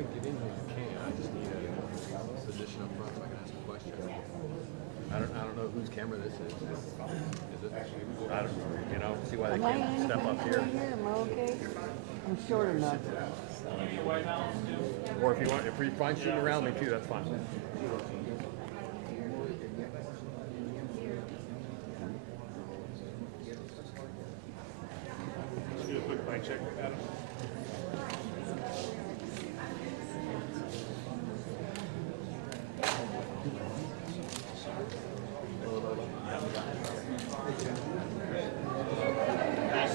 to get in here, you can. I just need a position up front so I can ask a question. I don't know whose camera this is. Is it? I don't know. You know, see why they can't step up here. Am I okay? I'm short enough. Or if you find shooting around me too, that's fine. Let's do a quick mic check, Adam.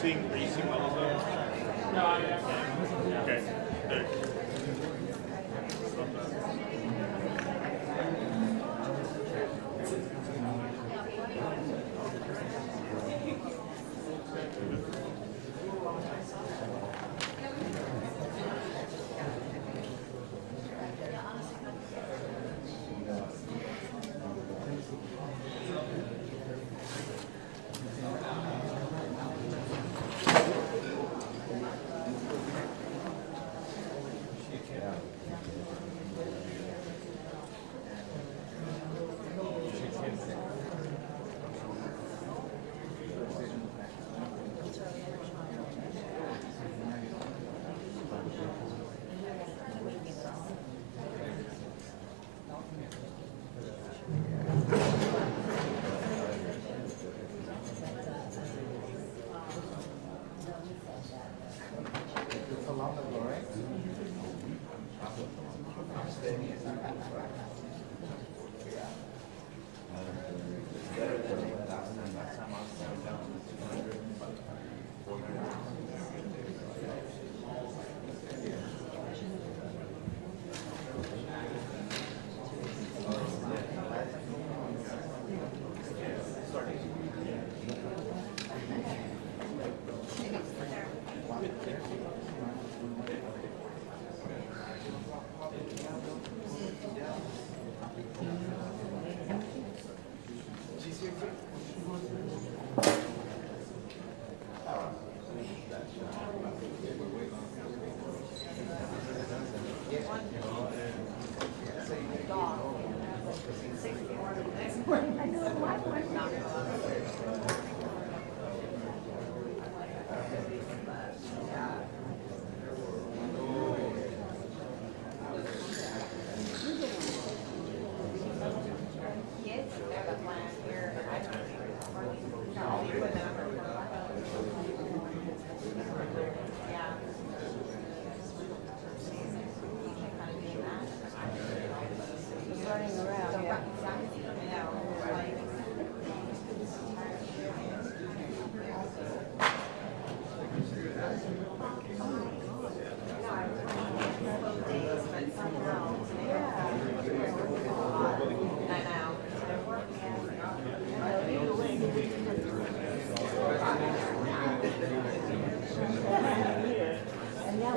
Are you seeing all of them? Okay. There.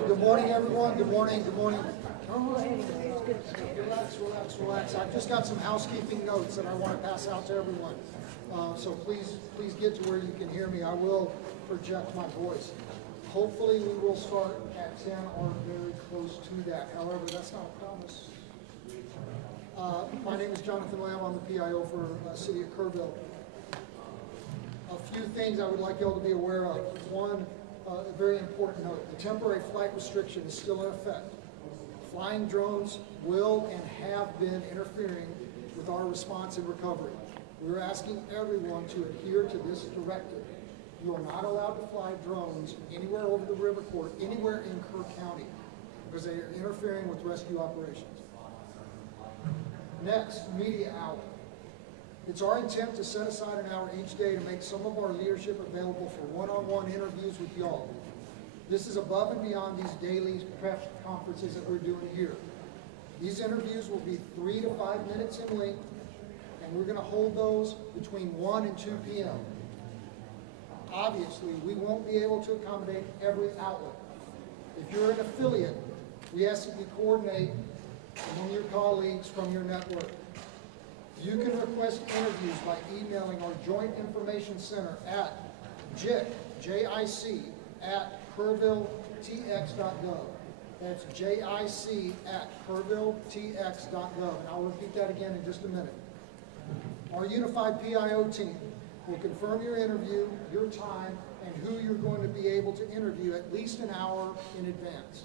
Good morning, everyone. Good morning. Good morning. Relax. I've just got some housekeeping notes that I want to pass out to everyone. So please get to where you can hear me. I will project my voice. Hopefully we will start at 10 or very close to that. However, that's not a promise. My name is Jonathan Lamb. I'm the PIO for City of Kerrville. A few things I would like y'all to be aware of. One, a very important note. The temporary flight restriction is still in effect. Flying drones will and have been interfering with our response and recovery. We're asking everyone to adhere to this directive. You are not allowed to fly drones anywhere over the river court, anywhere in Kerr County, because they are interfering with rescue operations. Next, media hour. It's our intent to set aside an hour each day to make some of our leadership available for one-on-one interviews with y'all. This is above and beyond these daily prep conferences that we're doing here. These interviews will be 3 to 5 minutes in length, and we're going to hold those between 1 and 2 p.m. Obviously, we won't be able to accommodate every outlet. If you're an affiliate, we ask that you coordinate among your colleagues from your network. You can request interviews by emailing our Joint Information Center at JIC, J-I-C, at kerrvilletx.gov. That's JIC@kerrvilletx.gov, and I'll repeat that again in just a minute. Our unified PIO team will confirm your interview, your time, and who you're going to be able to interview at least an hour in advance.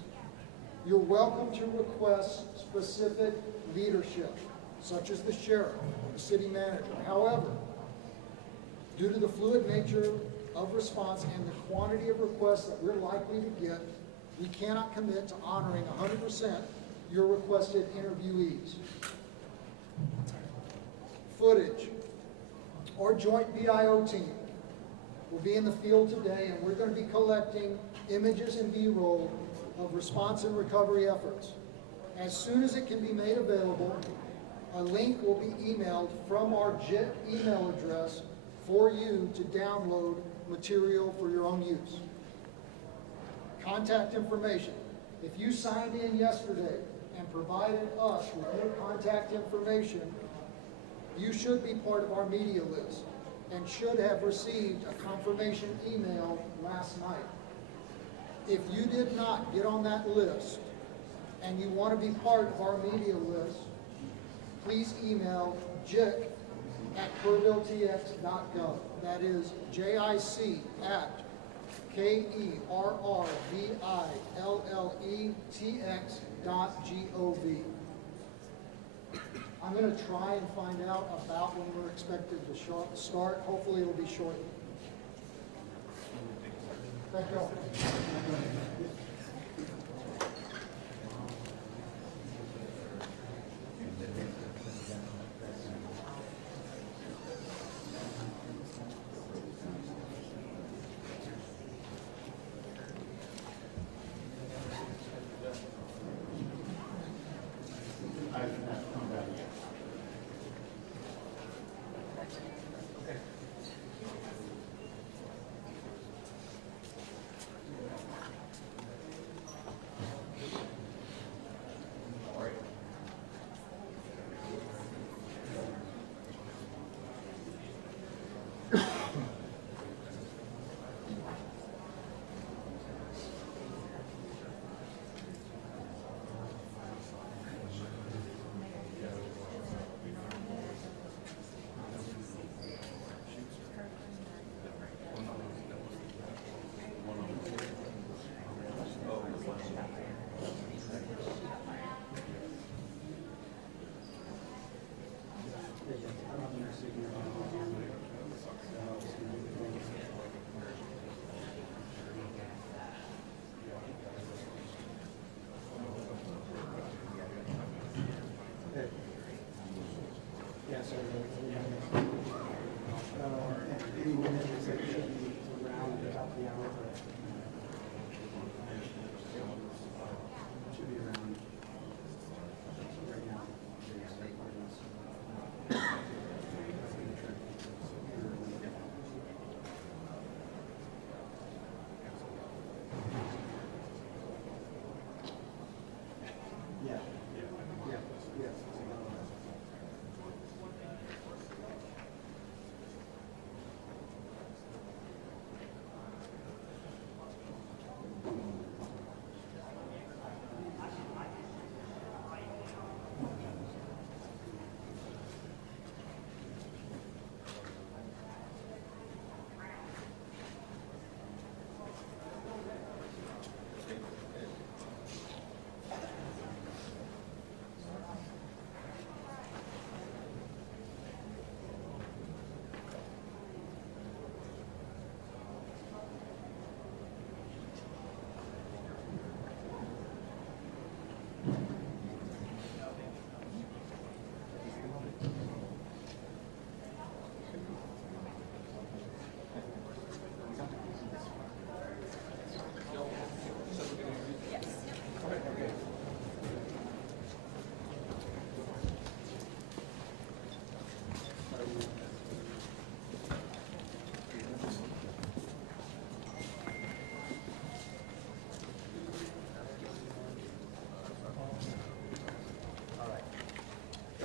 You're welcome to request specific leadership, such as the sheriff, the city manager. However, due to the fluid nature of response and the quantity of requests that we're likely to get, we cannot commit to honoring 100% your requested interviewees. Footage. Our joint BIO team will be in the field today, and we're going to be collecting images and B-roll of response and recovery efforts. As soon as it can be made available, a link will be emailed from our JIT email address for you to download material for your own use. Contact information. If you signed in yesterday and provided us with your contact information, you should be part of our media list and should have received a confirmation email last night. If you did not get on that list and you want to be part of our media list, please email jic@kerrvilletx.gov. That is JIC@KERRVILLETX.gov. I'm going to try and find out about when we're expected to start. Hopefully it'll be shortly. Thank you all.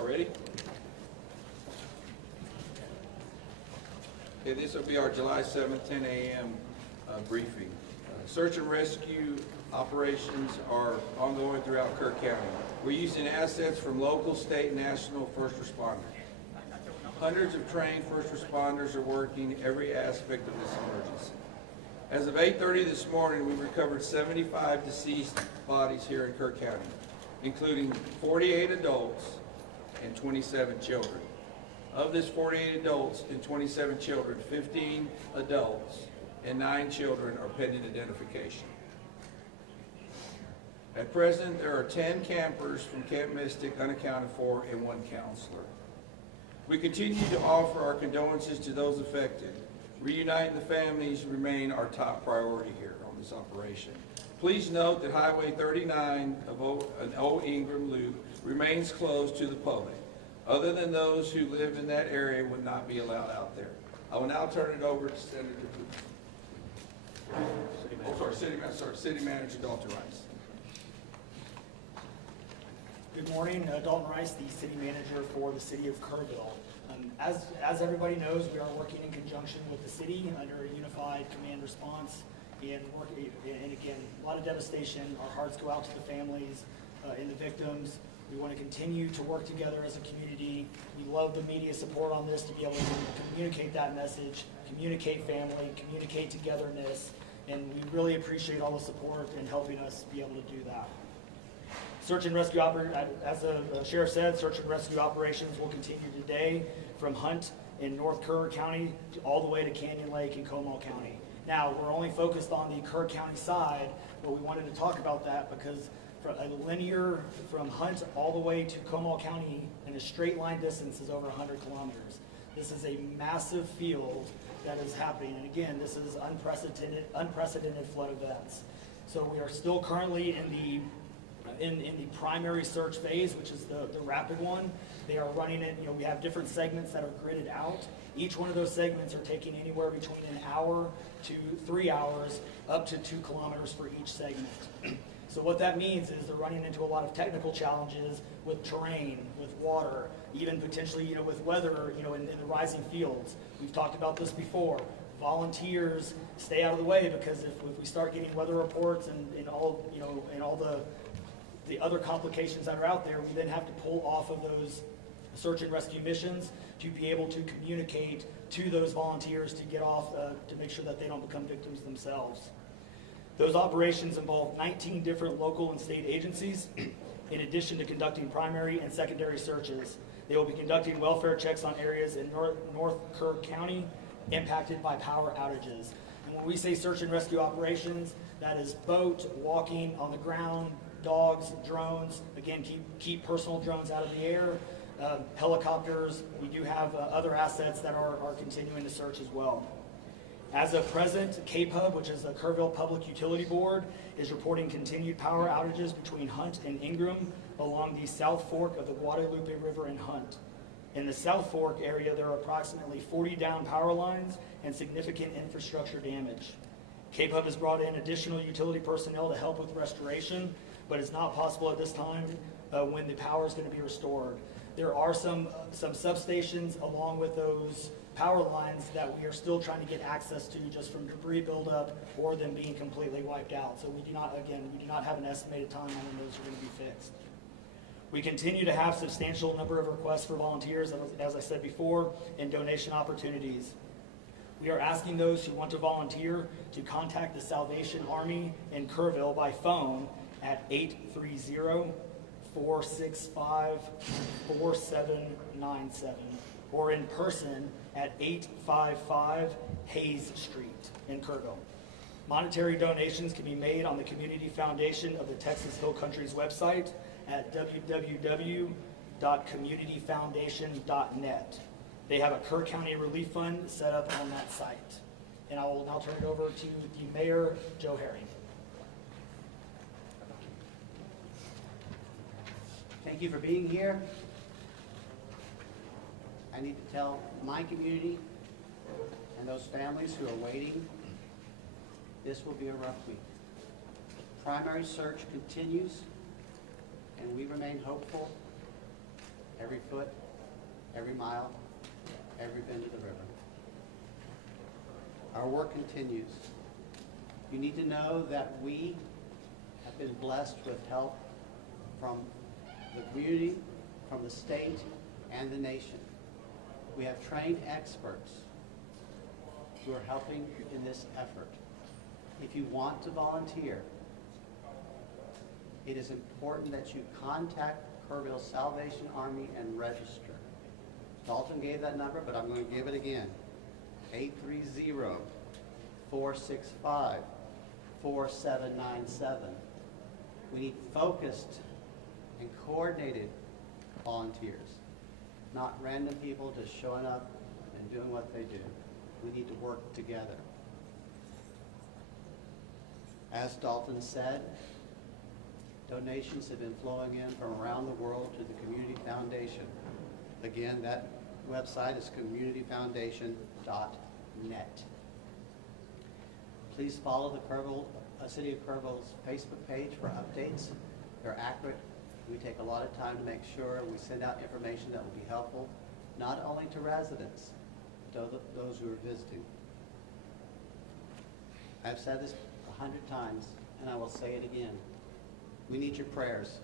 Ready? Okay, this will be our July 7th, 10 a.m. Briefing. Search and rescue operations are ongoing throughout Kerr County. We're using assets from local, state, and national first responders. Hundreds of trained first responders are working every aspect of this emergency. As of 8:30 this morning, we recovered 75 deceased bodies here in Kerr County, including 48 adults and 27 children. Of this 48 adults and 27 children, 15 adults and 9 children are pending identification. At present, there are 10 campers from Camp Mystic unaccounted for and 1 counselor. We continue to offer our condolences to those affected. Reuniting the families remain our top priority here on this operation. Please note that Highway 39 of an Old Ingram Loop remains closed to the public. Other than those who live in that area would not be allowed out there. I will now turn it over to City Manager Dalton Rice. Good morning, Dalton Rice, the city manager for the city of Kerrville. As everybody knows, we are working in conjunction with the city under a unified command response and again, a lot of devastation. Our hearts go out to the families and the victims. We want to continue to work together as a community. We love the media support on this to be able to communicate that message, communicate family, communicate togetherness, and we really appreciate all the support in helping us be able to do that. Search and rescue as the sheriff said, search and rescue operations will continue today from Hunt in North Kerr County all the way to Canyon Lake in Comal County. Now, we're only focused on the Kerr County side, but we wanted to talk about that because for a linear from Hunt all the way to Comal County in a straight line distance is over 100 kilometers. This is a massive field that is happening, and again, this is unprecedented flood events. So we are still currently in the primary search phase, which is the rapid one. They are running it, we have different segments that are gridded out. Each one of those segments are taking anywhere between an hour to 3 hours, up to 2 kilometers for each segment. So what that means is they're running into a lot of technical challenges with terrain, with water, even potentially, with weather, in the rising fields. We've talked about this before. Volunteers stay out of the way because if we start getting weather reports and all the other complications that are out there, we then have to pull off of those search and rescue missions to be able to communicate to those volunteers to get off, to make sure that they don't become victims themselves. Those operations involve 19 different local and state agencies, in addition to conducting primary and secondary searches. They will be conducting welfare checks on areas in North Kerr County impacted by power outages. And when we say search and rescue operations, that is boat, walking, on the ground, dogs, drones. Again, keep personal drones out of the air. Helicopters. We do have other assets that are continuing to search as well. As of present, KPUB, which is the Kerrville Public Utility Board, is reporting continued power outages between Hunt and Ingram along the South Fork of the Guadalupe River in Hunt. In the South Fork area, there are approximately 40 down power lines and significant infrastructure damage. KPUB has brought in additional utility personnel to help with restoration, but it's not possible at this time when the power is going to be restored. There are some substations along with those power lines that we are still trying to get access to just from debris buildup or them being completely wiped out. So we do not have an estimated time on when those are going to be fixed. We continue to have substantial number of requests for volunteers, as I said before, and donation opportunities. We are asking those who want to volunteer to contact the Salvation Army in Kerrville by phone at 830-465-4797 or in person at 855 Hayes Street in Kerrville. Monetary donations can be made on the Community Foundation of the Texas Hill Country's website at www.communityfoundation.net. They have a Kerr County Relief Fund set up on that site. And I will now turn it over to the Mayor, Joe Herring. Thank you for being here. I need to tell my community and those families who are waiting, this will be a rough week. Primary search continues, and we remain hopeful every foot, every mile, every bend of the river. Our work continues. You need to know that we I've been blessed with help from the community, from the state, and the nation. We have trained experts who are helping in this effort. If you want to volunteer, it is important that you contact Kerrville Salvation Army and register. Dalton gave that number, but I'm going to give it again. 830-465-4797. We need focused and coordinated volunteers, not random people just showing up and doing what they do. We need to work together. As Dalton said, donations have been flowing in from around the world to the Community Foundation. Again, that website is communityfoundation.net. Please follow the City of Kerrville's Facebook page for updates. They're accurate. We take a lot of time to make sure we send out information that will be helpful, not only to residents, but to those who are visiting. I've said this 100 times, and I will say it again. We need your prayers.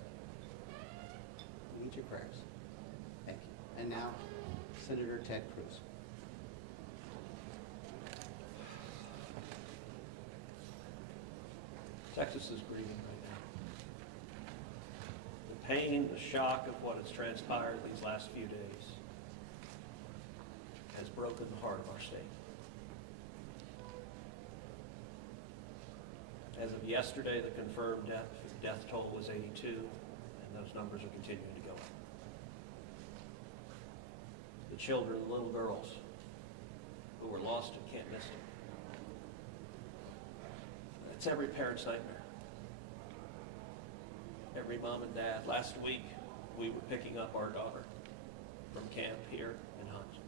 We need your prayers. Thank you. And now, Senator Ted Cruz. Texas is grieving right now. The pain, the shock of what has transpired these last few days has broken the heart of our state. As of yesterday, the confirmed death toll was 82, and those numbers are continuing to go up. The children, the little girls who were lost in Camp Mystic. It's every parent's nightmare. Every mom and dad. Last week, we were picking up our daughter from camp here in Hunt.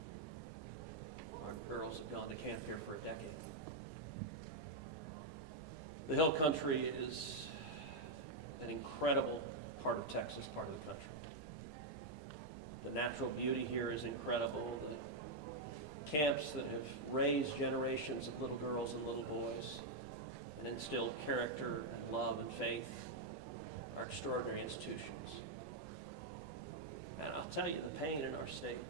Our girls have gone to camp here for a decade. The Hill Country is an incredible part of Texas, part of the country. The natural beauty here is incredible. The camps that have raised generations of little girls and little boys and instilled character and love and faith are extraordinary institutions. And I'll tell you, the pain in our state,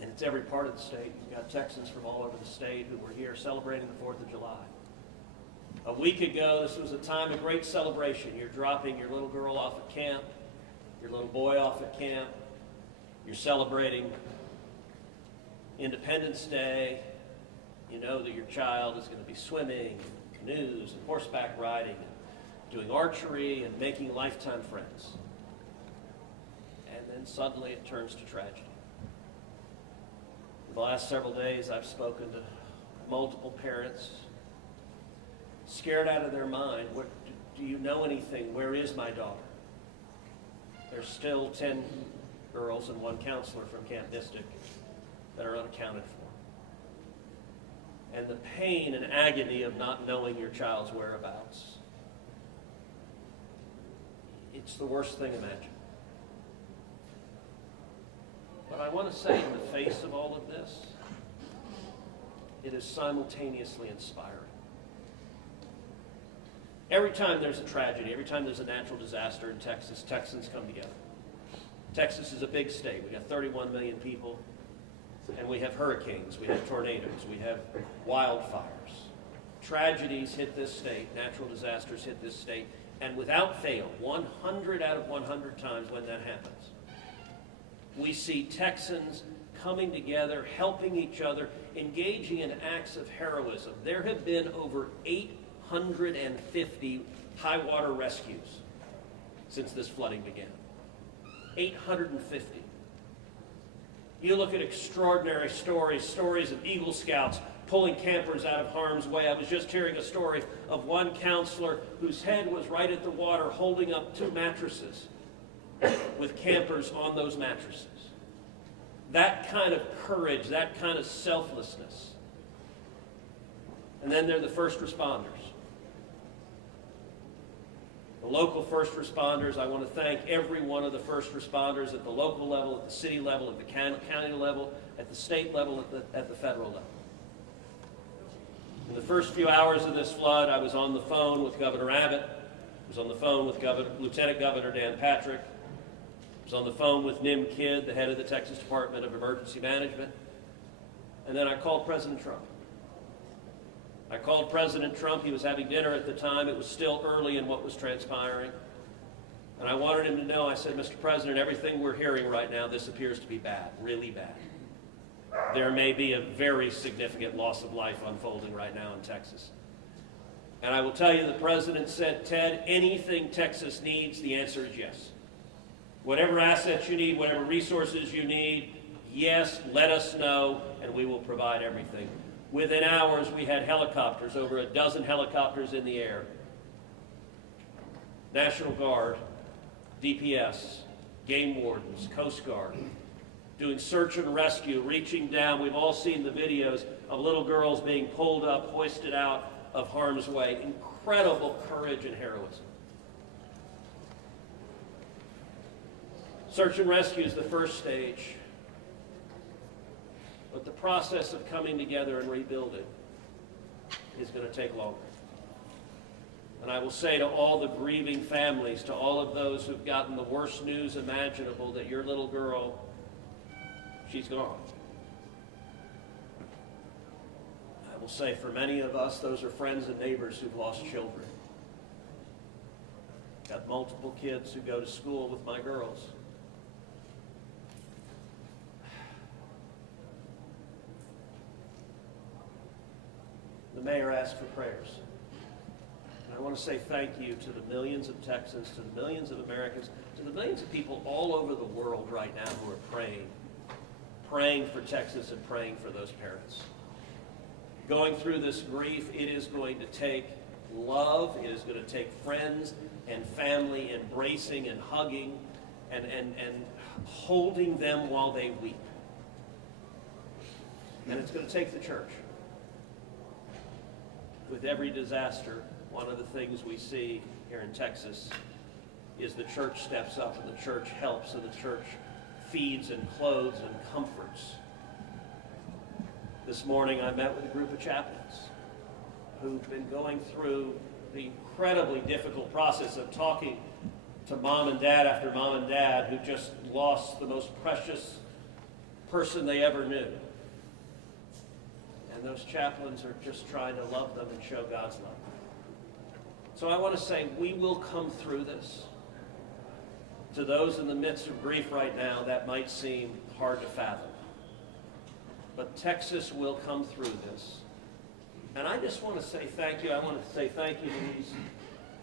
and it's every part of the state. You've got Texans from all over the state who were here celebrating the 4th of July. A week ago, this was a time of great celebration. You're dropping your little girl off at camp, your little boy off at camp. You're celebrating Independence Day. You know that your child is going to be swimming, canoes, and horseback riding, and doing archery, and making lifetime friends. And then suddenly it turns to tragedy. For the last several days, I've spoken to multiple parents, scared out of their mind. What, do you know anything? Where is my daughter? There's still 10 girls and 1 counselor from Camp Mystic that are unaccounted for. And the pain and agony of not knowing your child's whereabouts, it's the worst thing imagined. But I want to say, in the face of all of this, it is simultaneously inspiring. Every time there's a tragedy, every time there's a natural disaster in Texas, Texans come together. Texas is a big state. We got 31 million people, and we have hurricanes, we have tornadoes, we have wildfires. Tragedies hit this state, natural disasters hit this state, and without fail, 100 out of 100 times when that happens, we see Texans coming together, helping each other, engaging in acts of heroism. There have been over 850 high water rescues since this flooding began. 850. You look at extraordinary stories of Eagle Scouts pulling campers out of harm's way. I was just hearing a story of one counselor whose head was right at the water holding up 2 mattresses with campers on those mattresses. That kind of courage, that kind of selflessness. And then there are the first responders. The local first responders, I want to thank every one of the first responders at the local level, at the city level, at the county level, at the state level, at the federal level. In the first few hours of this flood, I was on the phone with Governor Abbott was on the phone with Lieutenant Governor Dan Patrick. I was on the phone with Nim Kidd, the head of the Texas Department of Emergency Management. And then I called President Trump. I called President Trump. He was having dinner at the time. It was still early in what was transpiring. And I wanted him to know, I said, Mr. President, everything we're hearing right now, this appears to be bad, really bad. There may be a very significant loss of life unfolding right now in Texas. And I will tell you, the President said, Ted, anything Texas needs, the answer is yes. Whatever assets you need, whatever resources you need, yes, let us know, and we will provide everything. Within hours, we had helicopters, over a dozen helicopters in the air. National Guard, DPS, game wardens, Coast Guard, doing search and rescue, reaching down. We've all seen the videos of little girls being pulled up, hoisted out of harm's way. Incredible courage and heroism. Search and rescue is the first stage. But the process of coming together and rebuilding is going to take longer. And I will say to all the grieving families, to all of those who've gotten the worst news imaginable, that your little girl, she's gone. I will say for many of us, those are friends and neighbors who've lost children. Got multiple kids who go to school with my girls. The mayor asked for prayers. And I want to say thank you to the millions of Texans, to the millions of Americans, to the millions of people all over the world right now who are praying for Texas and praying for those parents. Going through this grief, it is going to take love, it is going to take friends and family embracing and hugging and holding them while they weep. And it's going to take the church. With every disaster, one of the things we see here in Texas is the church steps up and the church helps and the church feeds and clothes and comforts. This morning I met with a group of chaplains who've been going through the incredibly difficult process of talking to mom and dad after mom and dad who just lost the most precious person they ever knew. And those chaplains are just trying to love them and show God's love. So I want to say we will come through this. To those in the midst of grief right now, that might seem hard to fathom. But Texas will come through this. And I just want to say thank you. I want to say thank you to these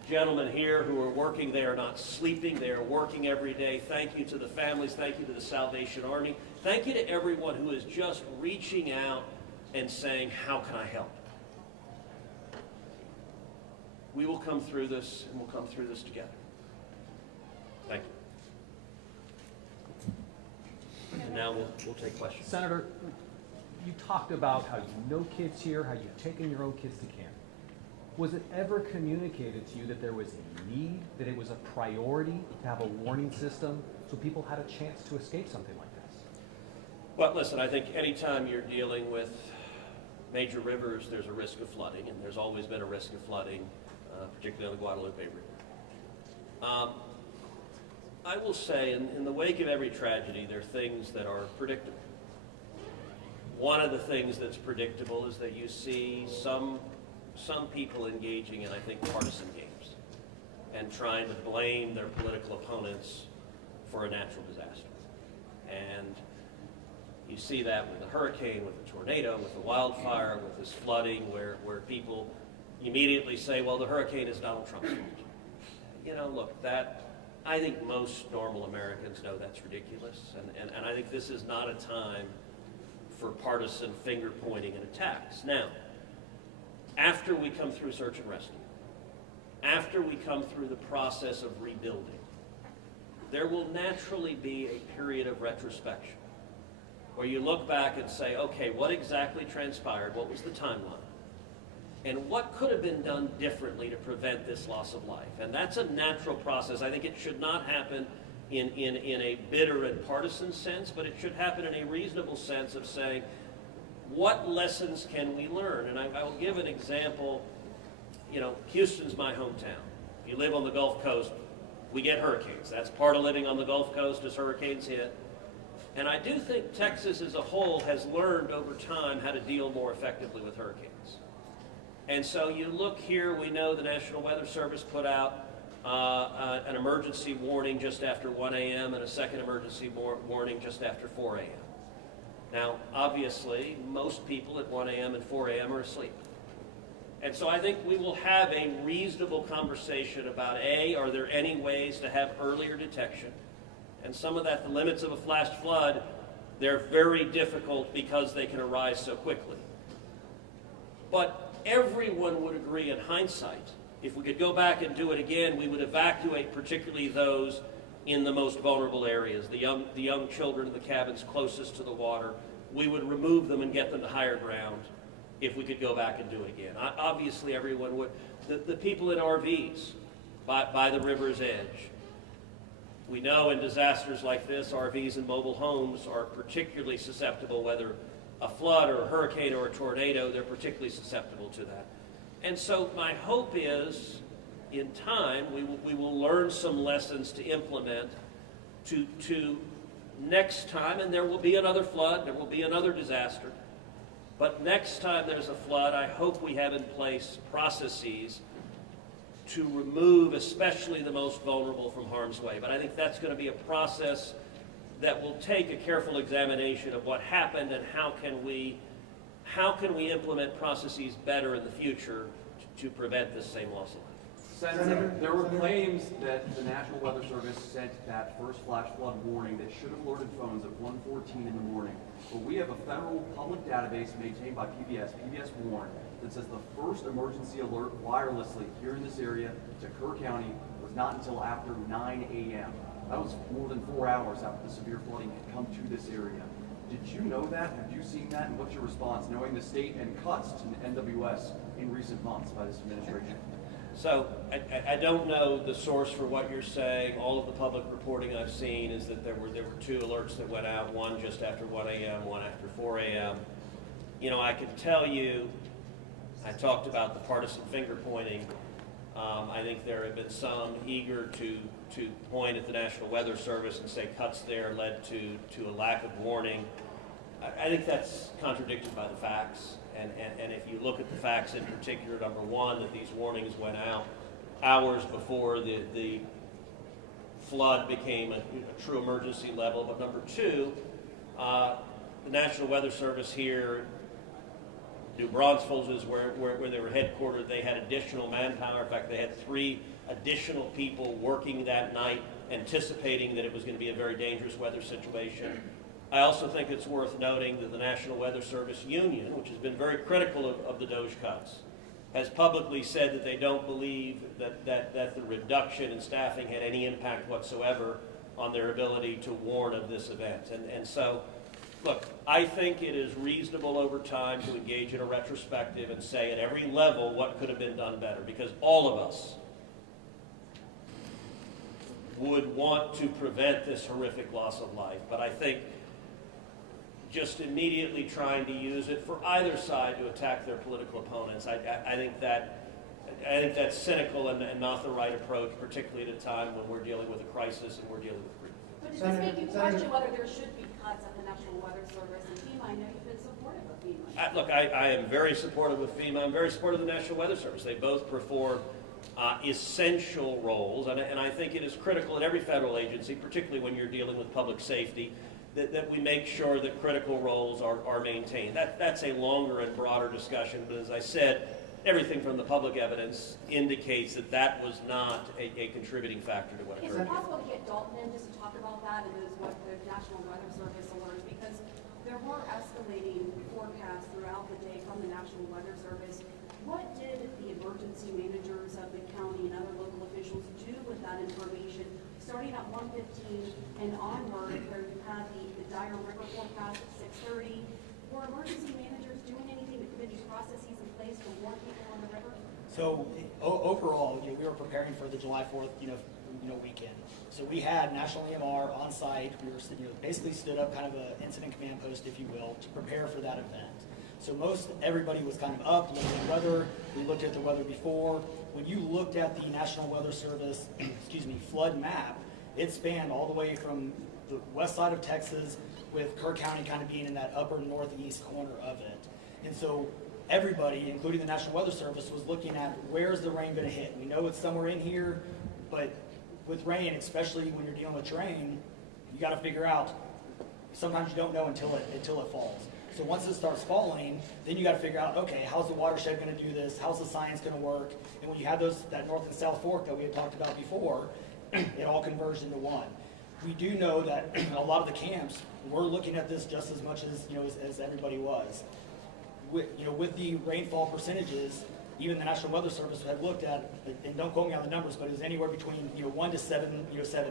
gentlemen here who are working. They are not sleeping. They are working every day. Thank you to the families. Thank you to the Salvation Army. Thank you to everyone who is just reaching out and saying, how can I help? We will come through this, and we'll come through this together. Thank you. And now we'll take questions. Senator, you talked about how you know kids here, how you've taken your own kids to camp. Was it ever communicated to you that there was a need, that it was a priority to have a warning system so people had a chance to escape something like this? Well, listen, I think anytime you're dealing with major rivers, there's a risk of flooding, and there's always been a risk of flooding, particularly on the Guadalupe River. I will say, in the wake of every tragedy, there are things that are predictable. One of the things that's predictable is that you see some people engaging in, I think, partisan games and trying to blame their political opponents for a natural disaster. And you see that with the hurricane, with the tornado, with the wildfire, with this flooding, where people immediately say, well, the hurricane is Donald Trump's fault. You know, look, I think most normal Americans know that's ridiculous, and I think this is not a time for partisan finger pointing and attacks. Now, after we come through search and rescue, after we come through the process of rebuilding, there will naturally be a period of retrospection where you look back and say, okay, what exactly transpired? What was the timeline? And what could have been done differently to prevent this loss of life? And that's a natural process. I think it should not happen in a bitter and partisan sense, but it should happen in a reasonable sense of saying, what lessons can we learn? And I will give an example. You know, Houston's my hometown. If you live on the Gulf Coast, we get hurricanes. That's part of living on the Gulf Coast as hurricanes hit. And I do think Texas as a whole has learned over time how to deal more effectively with hurricanes. And so you look here, we know the National Weather Service put out an emergency warning just after 1 a.m. and a second emergency warning just after 4 a.m. Now, obviously, most people at 1 a.m. and 4 a.m. are asleep. And so I think we will have a reasonable conversation about, A, are there any ways to have earlier detection? And some of that, the limits of a flash flood, they're very difficult because they can arise so quickly. But everyone would agree in hindsight, if we could go back and do it again, we would evacuate particularly those in the most vulnerable areas, the young children in the cabins closest to the water. We would remove them and get them to higher ground if we could go back and do it again. Obviously, everyone would. The people in RVs by the river's edge. We know in disasters like this, RVs and mobile homes are particularly susceptible, whether a flood or a hurricane or a tornado, they're particularly susceptible to that. And so my hope is, in time, we will learn some lessons to implement to next time, and there will be another flood, there will be another disaster. But next time there's a flood, I hope we have in place processes to remove especially the most vulnerable from harm's way. But I think that's going to be a process that will take a careful examination of what happened and how can we implement processes better in the future to prevent this same loss of life. Senator, there were claims that the National Weather Service sent that first flash flood warning that should have alerted phones at 1:14 in the morning. But we have a federal public database maintained by PBS Warn, that says the first emergency alert wirelessly here in this area to Kerr County was not until after 9 a.m. That was more than 4 hours after the severe flooding had come to this area. Did you know that? Have you seen that? And what's your response, knowing the state and cuts to NWS in recent months by this administration? So I don't know the source for what you're saying. All of the public reporting I've seen is that there were two alerts that went out, one just after 1 a.m., one after 4 a.m. You know, I can tell you, I talked about the partisan finger pointing. I think there have been some eager to point at the National Weather Service and say cuts there led to a lack of warning. I think that's contradicted by the facts. And if you look at the facts in particular, number one, that these warnings went out hours before the flood became a true emergency level. But number two, the National Weather Service here, New Braunfels is where they were headquartered. They had additional manpower. In fact, they had 3 additional people working that night, anticipating that it was going to be a very dangerous weather situation. I also think it's worth noting that the National Weather Service Union, which has been very critical of the DOGE cuts, has publicly said that they don't believe that the reduction in staffing had any impact whatsoever on their ability to warn of this event. And so, look, I think it is reasonable over time to engage in a retrospective and say at every level what could have been done better, because all of us would want to prevent this horrific loss of life. But I think just immediately trying to use it for either side to attack their political opponents, I think that's cynical and not the right approach, particularly at a time when we're dealing with a crisis and we're dealing with grief. But does this make you question whether there should be cuts at the National Weather Service and FEMA? I know you've been supportive of FEMA. Look, I am very supportive of FEMA. I'm very supportive of the National Weather Service. They both perform essential roles, and I think it is critical in every federal agency, particularly when you're dealing with public safety, that we make sure that critical roles are maintained. That's a longer and broader discussion, but as I said, everything from the public evidence indicates that was not a contributing factor to what Is occurred. it possible to get Dalton in just to talk about that and what the National Weather Service alerts? Because there were escalating forecasts throughout the day from the National Weather Service. What did the emergency managers of the county and other local officials do with that information? Starting at 1:15 and onward, where you had the dire river forecast at 6:30, were emergency managers doing anything to put these processes in place to warn people on the river? So overall, we were preparing for the July 4th, weekend. So we had National EMR on site. We were basically stood up kind of an incident command post, if you will, to prepare for that event. So most everybody was kind of up, looking at weather. We looked at the weather before. When you looked at the National Weather Service, flood map, it spanned all the way from the west side of Texas, with Kerr County kind of being in that upper northeast corner of it. And so everybody, including the National Weather Service, was looking at where's the rain going to hit. We know it's somewhere in here, but with rain, especially when you're dealing with terrain, you got to figure out. Sometimes you don't know until it falls. So once it starts falling, then you got to figure out, okay, how's the watershed going to do this? How's the science going to work? And when you have that north and south fork that we had talked about before, it all converged into one. We do know that a lot of the camps were looking at this just as much as everybody was. With the rainfall percentages, even the National Weather Service had looked at, and don't quote me on the numbers, but it was anywhere between 1 to 7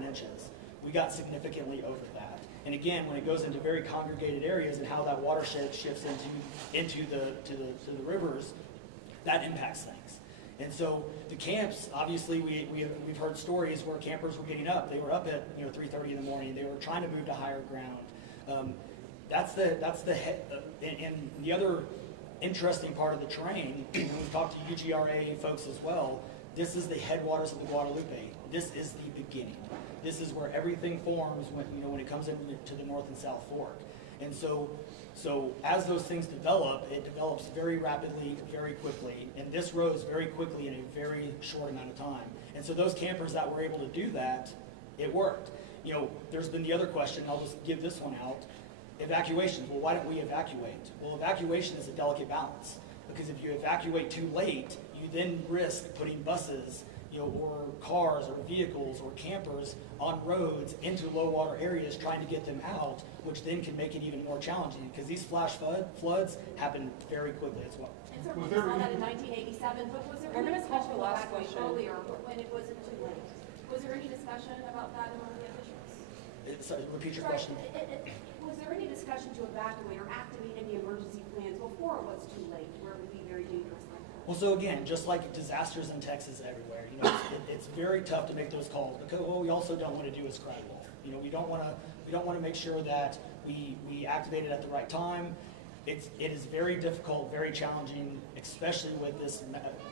inches. We got significantly over that. And again, when it goes into very congregated areas and how that watershed shifts into the rivers, that impacts things. And so the camps, obviously, we've heard stories where campers were getting up. They were up at 3:30 in the morning. They were trying to move to higher ground. And the other interesting part of the terrain, and we've talked to UGRA folks as well, this is the headwaters of the Guadalupe. This is the beginning. This is where everything forms when it comes into the North and South Fork. And so as those things develop, it develops very rapidly, very quickly, and this rose very quickly in a very short amount of time. And so those campers that were able to do that, it worked. There's been the other question, I'll just give this one out. Evacuations. Well, why don't we evacuate? Well, evacuation is a delicate balance, because if you evacuate too late, you then risk putting buses, or cars or vehicles or campers on roads into low water areas trying to get them out, which then can make it even more challenging, because these flash floods happen very quickly as well. And so we saw that in 1987, but was there any discussion to evacuate earlier when it wasn't too late? Was there any discussion about that among the officials? Sorry, repeat your question. Was there any discussion to evacuate or activate any emergency plans before it was too late, where it would be very dangerous like that? Well, so again, just like disasters in Texas everywhere, it's very tough to make those calls, because what we also don't want to do is cry wolf. We don't want to make sure that we activate it at the right time. It is very difficult, very challenging, especially with this.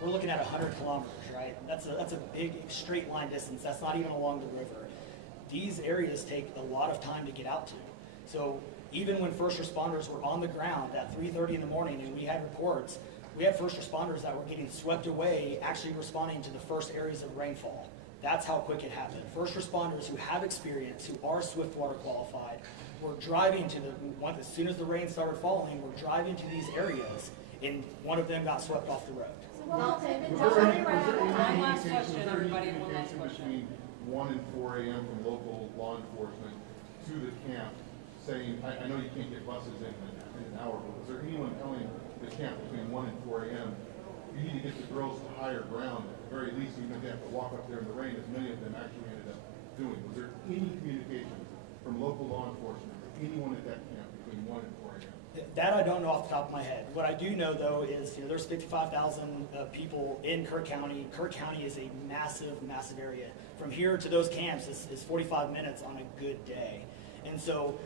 We're looking at 100 kilometers, right? That's a big straight line distance. That's not even along the river. These areas take a lot of time to get out to. So even when first responders were on the ground at 3:30 in the morning, and we had reports, we had first responders that were getting swept away, actually responding to the first areas of rainfall. That's how quick it happened. First responders who have experience, who are Swiftwater qualified, were driving to as soon as the rain started falling, were driving to these areas, and one of them got swept off the road. So well, David, Was there any communication between 1 and 4 a.m. from local law enforcement to the camp saying, I know you can't get buses in an hour, but was there anyone telling the camp between 1 and 4 a.m. you need to get the girls to higher ground, at the very least, even if they have to walk up there in the rain, as many of them actually ended up doing? Was there any communication from local law enforcement or anyone at that camp between 1 and 4 a.m.? That I don't know off the top of my head. What I do know, though, is there's 55,000 people in Kerr County. Kerr County is a massive, massive area. From here to those camps is 45 minutes on a good day. And so,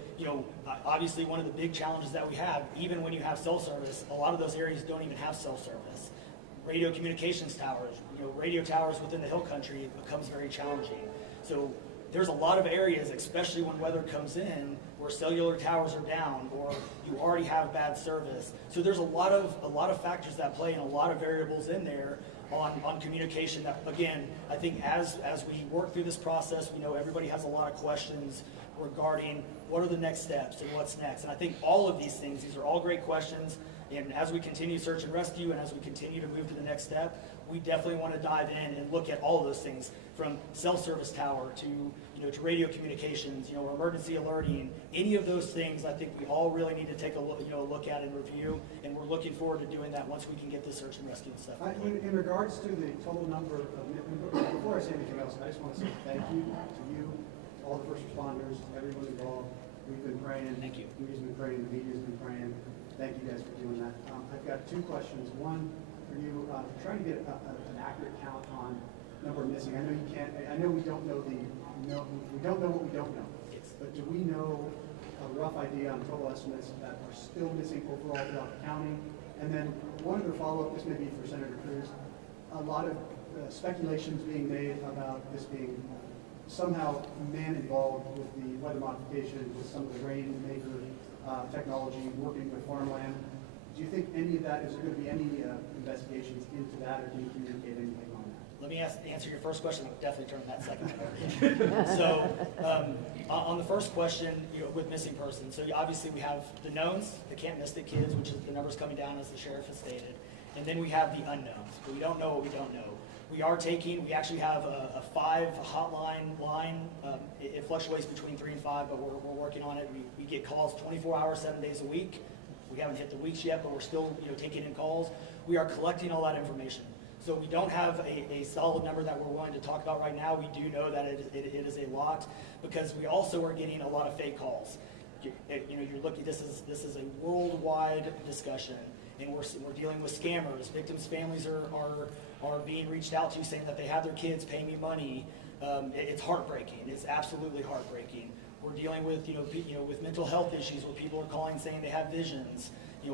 obviously one of the big challenges that we have, even when you have cell service, a lot of those areas don't even have cell service. Radio communications towers, radio towers within the hill country, it becomes very challenging. So there's a lot of areas, especially when weather comes in, where cellular towers are down or you already have bad service. So there's a lot of factors that play and a lot of variables in there on communication that, again, I think as we work through this process, we know everybody has a lot of questions regarding what are the next steps and what's next. And I think all of these things, these are all great questions. And as we continue search and rescue and as we continue to move to the next step, we definitely want to dive in and look at all of those things, from cell service tower to radio communications, emergency alerting, any of those things. I think we all really need to take a look at and review, and we're looking forward to doing that once we can get the search and rescue and stuff. In regards to the total number of, before I say anything else, I just want to say thank you to you, all the first responders, everyone involved. We've been praying. Thank you. We've been praying. The media's been praying. Thank you guys for doing that. I've got two questions. One for you, trying to get an accurate count on number of missing. I know you can't. I know we don't know we don't know what we don't know. Yes. But do we know a rough idea on total estimates that are still missing overall throughout the county? And then one other follow-up, this may be for Senator Cruz. A lot of speculations being made about this being somehow man involved with the weather modification, with some of the rainmaker technology, working with farmland. Do you think any of that, is there going to be any investigations into that, or can you communicate anything on that? Let me answer your first question. I'll definitely turn that second one over. So, on the first question, with missing persons, so obviously we have the knowns, the can't miss the kids, which is the numbers coming down as the sheriff has stated, and then we have the unknowns. But we don't know what we don't know. We actually have a 5 hotline line. It fluctuates between 3 and 5, but we're working on it. We get calls 24 hours, 7 days a week. We haven't hit the weeks yet, but we're still taking in calls. We are collecting all that information. So we don't have a solid number that we're willing to talk about right now. We do know that it is a lot, because we also are getting a lot of fake calls. You're looking. This is a worldwide discussion, and we're dealing with scammers. Victims' families are being reached out to, saying that they have their kids, pay me money. It's heartbreaking. It's absolutely heartbreaking. We're dealing with with mental health issues, where people are calling saying they have visions.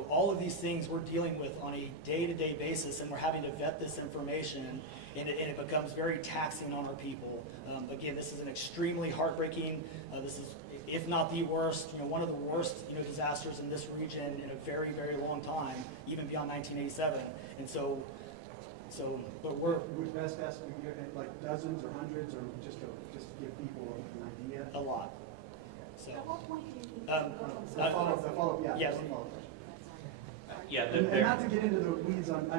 All of these things we're dealing with on a day-to-day basis, and we're having to vet this information, and it becomes very taxing on our people. Again, this is an extremely heartbreaking, this is, if not the worst, one of the worst, disasters in this region in a very, very long time, even beyond 1987. And but would best estimate like dozens or hundreds, or just to give people an idea? A lot. So, At what point do you think? The follow-up, yeah. Yes. Yeah, And not to get into the weeds on,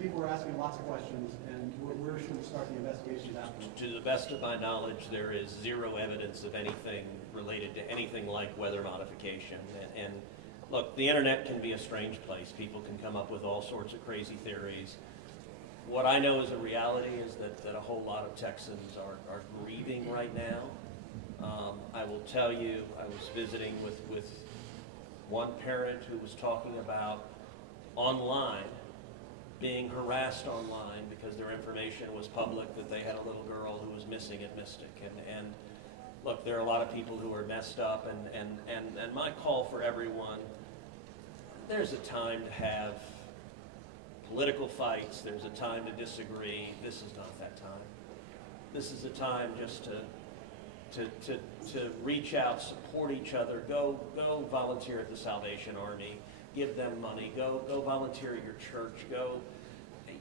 people are asking lots of questions, and where should we start the investigations after? to the best of my knowledge, there is zero evidence of anything related to anything like weather modification. And look, the internet can be a strange place. People can come up with all sorts of crazy theories. What I know is a reality is that a whole lot of Texans are grieving right now. I will tell you, I was visiting with one parent who was talking about online, being harassed online because their information was public, that they had a little girl who was missing at Mystic. And look, there are a lot of people who are messed up, and my call for everyone, there's a time to have political fights, there's a time to disagree. This is not that time. This is a time just to reach out, support each other, go volunteer at the Salvation Army, give them money, go volunteer at your church, go.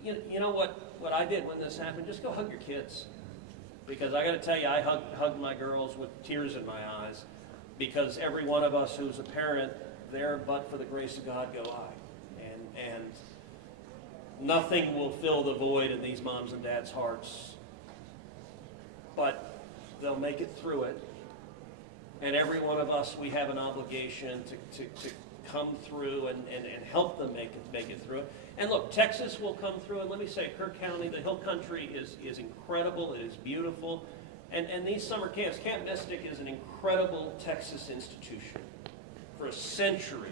You know what I did when this happened? Just go hug your kids. Because I got to tell you, I hugged my girls with tears in my eyes, because every one of us who's a parent, there but for the grace of God go I. And nothing will fill the void in these moms and dads' hearts, but they'll make it through it. And every one of us, we have an obligation to come through and help them make it through it. And look, Texas will come through, and let me say, Kerr County, the Hill Country is incredible, it is beautiful. And these summer camps, Camp Mystic is an incredible Texas institution. For a century,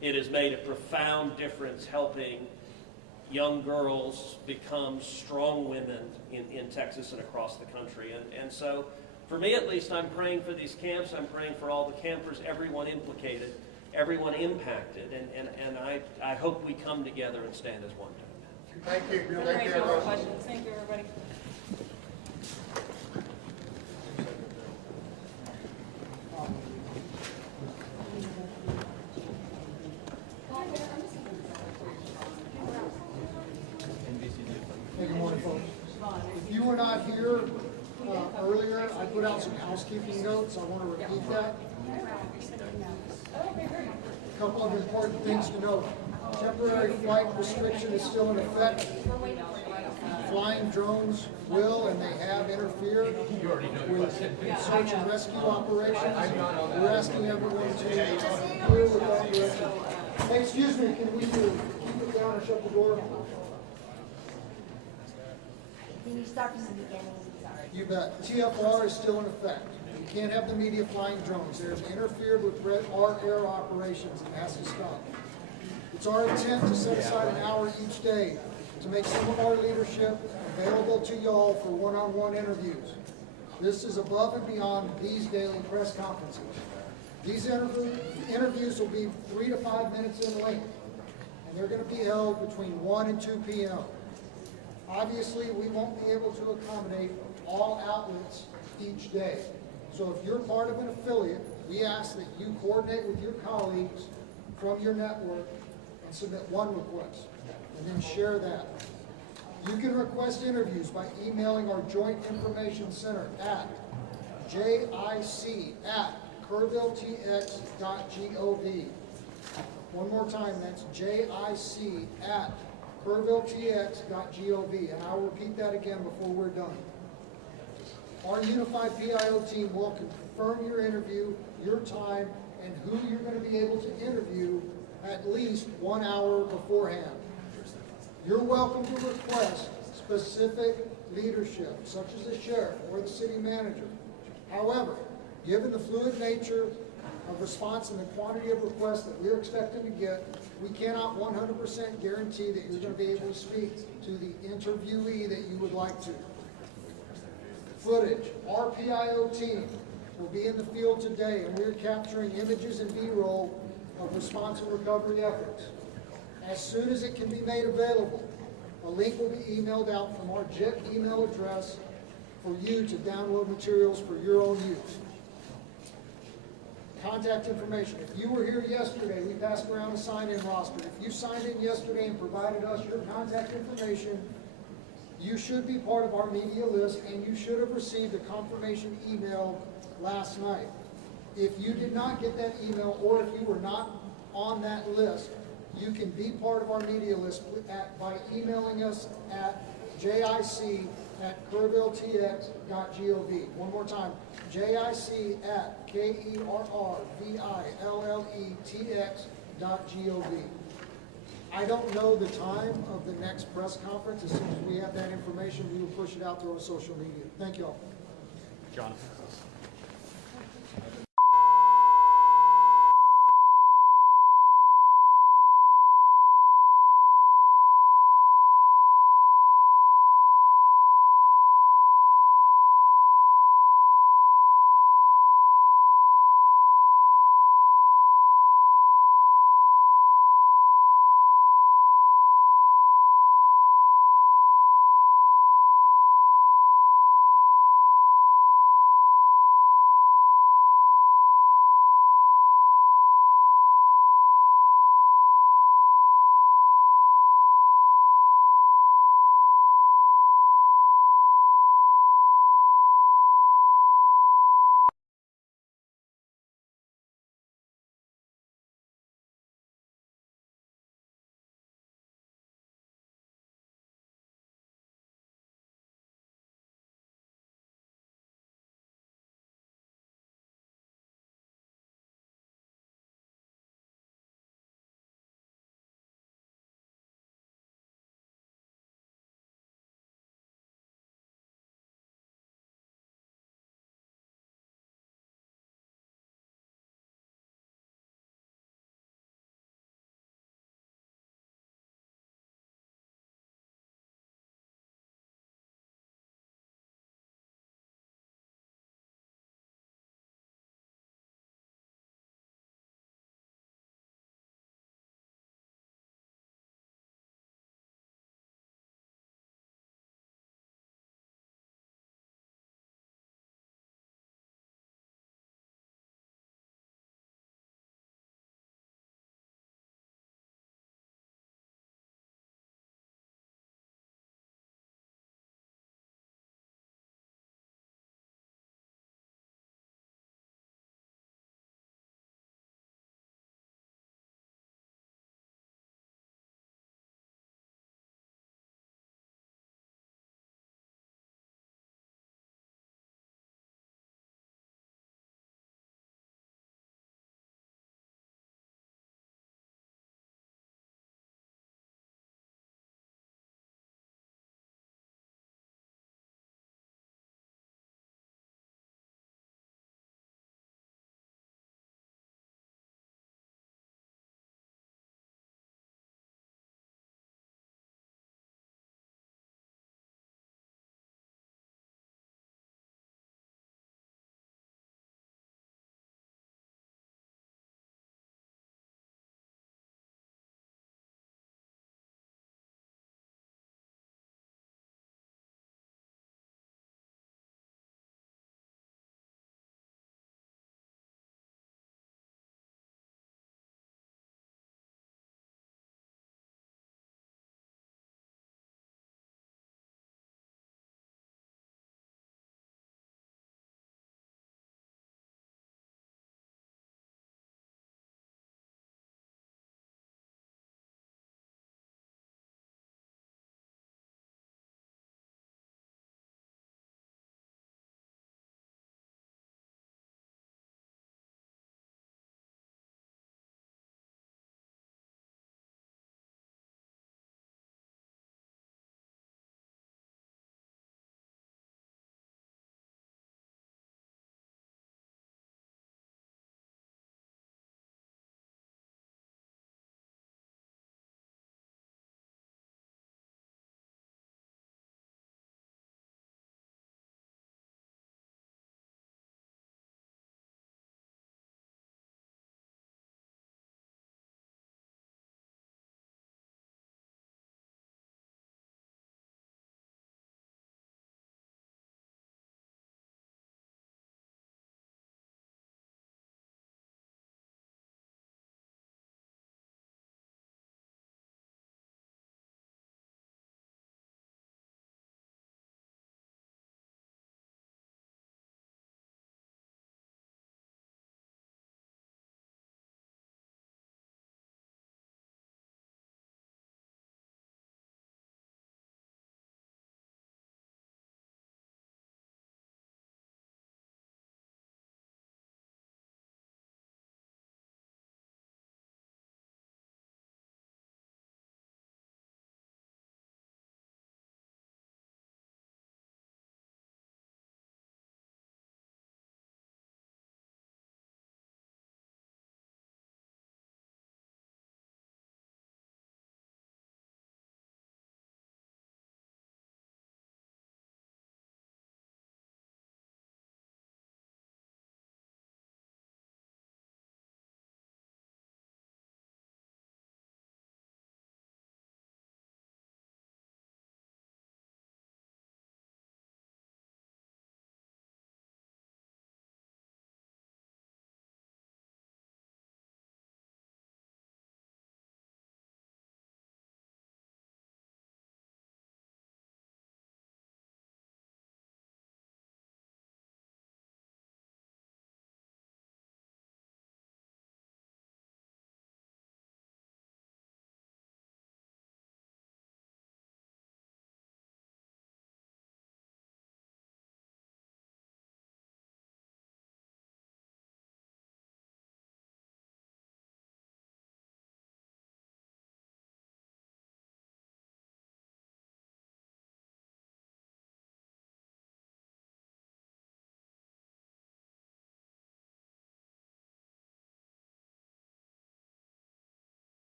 it has made a profound difference helping young girls become strong women in Texas and across the country. And so, for me at least, I'm praying for these camps, I'm praying for all the campers, everyone implicated, everyone impacted, and I hope we come together and stand as one. Thank you. Thank you, everybody. Thank you, everybody. Hey, good morning, folks. If you were not here earlier, I put out some housekeeping notes. I want to repeat that. A couple of important things to note. Temporary flight restriction is still in effect. Flying drones will and they have interfered with search and rescue operations. We're asking everyone to clear with that direction. Hey, excuse me, can we keep it down or shut the door? Can you start from the beginning? Sorry. You bet. TFR is still in effect. You can't have the media flying drones. They have interfered with our air operations and has to stop. It's our intent to set aside an hour each day to make some of our leadership available to y'all for one-on-one interviews. This is above and beyond these daily press conferences. These interviews will be 3 to 5 minutes in length, and they're going to be held between 1 and 2 p.m. Obviously, we won't be able to accommodate all outlets each day. So if you're part of an affiliate, we ask that you coordinate with your colleagues from your network and submit one request, and then share that. You can request interviews by emailing our Joint Information Center at jic@kerrvilletx.gov. One more time, that's jic@kerrvilletx.gov, and I'll repeat that again before we're done. Our unified PIO team will confirm your interview, your time, and who you're going to be able to interview at least 1 hour beforehand. You're welcome to request specific leadership, such as the sheriff or the city manager. However, given the fluid nature of response and the quantity of requests that we're expecting to get, we cannot 100% guarantee that you're going to be able to speak to the interviewee that you would like to. Footage. Our PIO team will be in the field today, and we're capturing images and B-roll of response and recovery efforts. As soon as it can be made available, a link will be emailed out from our JIT email address for you to download materials for your own use. Contact information. If you were here yesterday, we passed around a sign-in roster. If you signed in yesterday and provided us your contact information, you should be part of our media list, and you should have received a confirmation email last night. If you did not get that email, or if you were not on that list, you can be part of our media list by emailing us at jic@kerrvilletx.gov. One more time, jic@kerrvilletx.gov. I don't know the time of the next press conference. As soon as we have that information, we will push it out through our social media. Thank you all. Jonathan.